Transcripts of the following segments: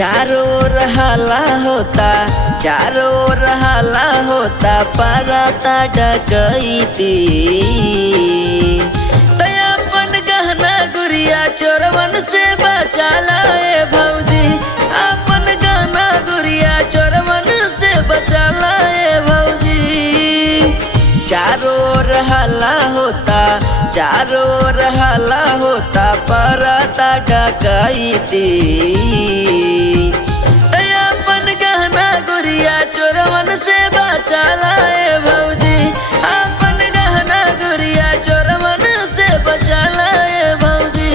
चारों ओर हल्ला होता, चारों ओर हल्ला होता, पराता डकैती। तो अपन गहना गुड़िया चोरवन से बचाला ए भौजी, अपन गहना गुड़िया चोरवन से बचाला ए भौजी। चारों ओर हल्ला होता, चारों ओर हल्ला होता, पराता डकैती। अपन गहना गुड़िया चोरवन से बचाला ए भौजी, अपन गहना गुड़िया चोरवन से बचाला ए भौजी।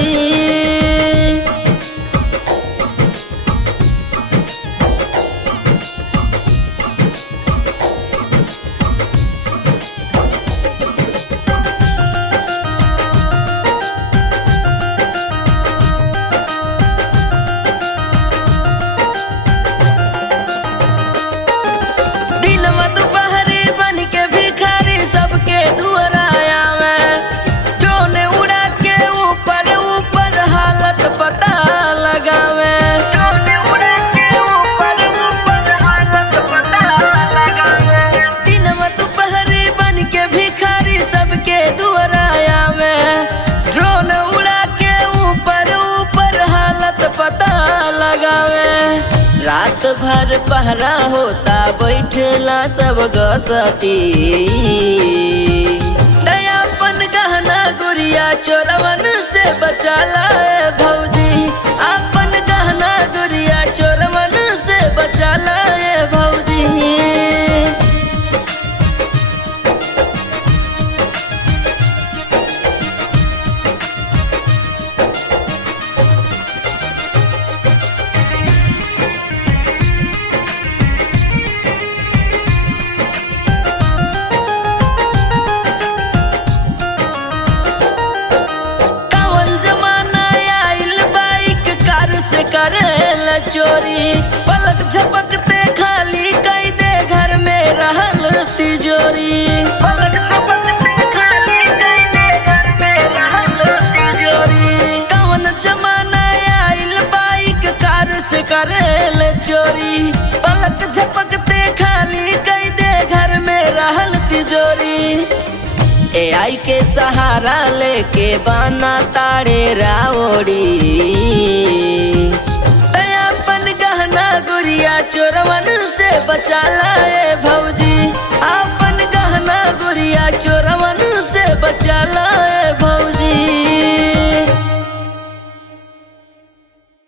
सबके दुआराया में ड्रोन उड़ा के ऊपर ऊपर हालत पता लगावे, ड्रोन उड़ा के ऊपर ऊपर हालत पता लगावे। दिन में दोपहरी बन के भिखारी सबके दुआराया में ड्रोन उड़ा के ऊपर ऊपर हालत पता लगावे। रात भर पहरा होता, बैठला सब गसती। अपन गहना गुड़िया चोरवन से बचाला ए भौजी, अपन गहना गुड़िया चोरवन से बचाला ए भौजी। करेल चोरी पलक झपकते खाली कई दे घर में रहल तिजोरी, पलक झपकते खाली कई दे घर में रहल तिजोरी। कौन जमाना आइल बाइक कार से करेल चोरी, पलक झपकते खाली कई दे घर में रहल तिजोरी। AI के सहारा लेके बना तारे रावड़ी। अपन गहना गुड़िया चोरवन से बचाला ए भौजी।